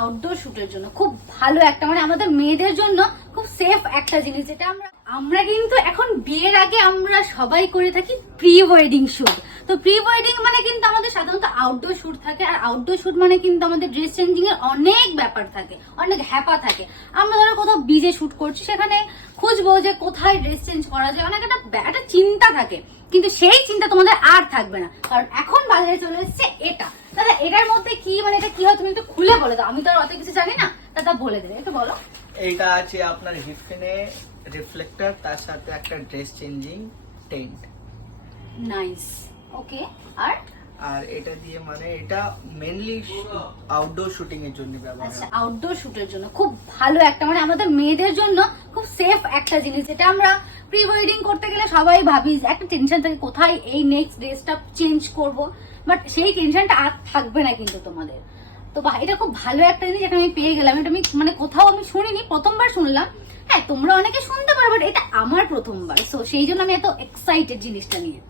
Outdoor শুটের জন্য খুব ভালো একটা মানে আমাদের মেয়েদের জন্য খুব সেফ একটা জিনিস, যেটা আমরা কিন্তু এখন বিয়ের আগে আমরা সবাই করে থাকি প্রি ওয়েডিং শুট। তো প্রি ওয়েডিং মানে কিন্তু আমাদের সাধারণত আউটডোর শুট থাকে, আর আউটডোর শুট মানে কিন্তু আমাদের ড্রেস চেঞ্জিং এর অনেক ব্যাপার থাকে, অনেক হ্যাপা থাকে। আমরা ধরো কোথাও বিজে শুট করছি, সেখানে খুঁজবো যে কোথায় ড্রেস চেঞ্জ করা যায়, অনেক একটা চিন্তা থাকে। কিন্তু সেই চিন্তা তোমাদের আর থাকবে না, কারণ এখন বাজারে চলে এসেছে এটা। দাদা এটার মধ্যে কি মানে এটা কি হয় তুমি একটু খুলে বলে দাও, আমি তো আর অত কিছু জানি না, দাদা বলে দেবে একটু বলো। এইটা আছে আপনার হিফিনে রিফ্লেক্টর, তার সাথে একটা ড্রেস চেঞ্জিং টেন্ট। নাইস, ওকে। আর এটা দিয়ে মানে এটা মেইনলি আউটডোর শুটিং এর জন্য ব্যবহার আচ্ছা, হয়। আউটডোর শুটের জন্য খুব ভালো একটা মানে আমাদের মেয়েদের জন্য খুব সেফ একটা জিনিস, যেটা আমরা প্রি ওয়েডিং করতে গেলে সবাই ভাবি একটা টেনশন থাকে কোথায় এই নেক্সট ড্রেসটা চেঞ্জ করব, বাট সেই টেনশনটা আর থাকবে না কিন্তু তোমাদের। তো এটা খুব ভালো একটা জিনিস, যেটা আমি পেয়ে গেলাম। এটা আমি মানে কোথাও আমি শুনিনি, প্রথমবার শুনলাম। হ্যাঁ, তোমরা অনেকে শুনতে পারো, বাট এটা আমার প্রথমবার, সো সেই জন্য আমি এত এক্সাইটেড জিনিসটা নিয়ে।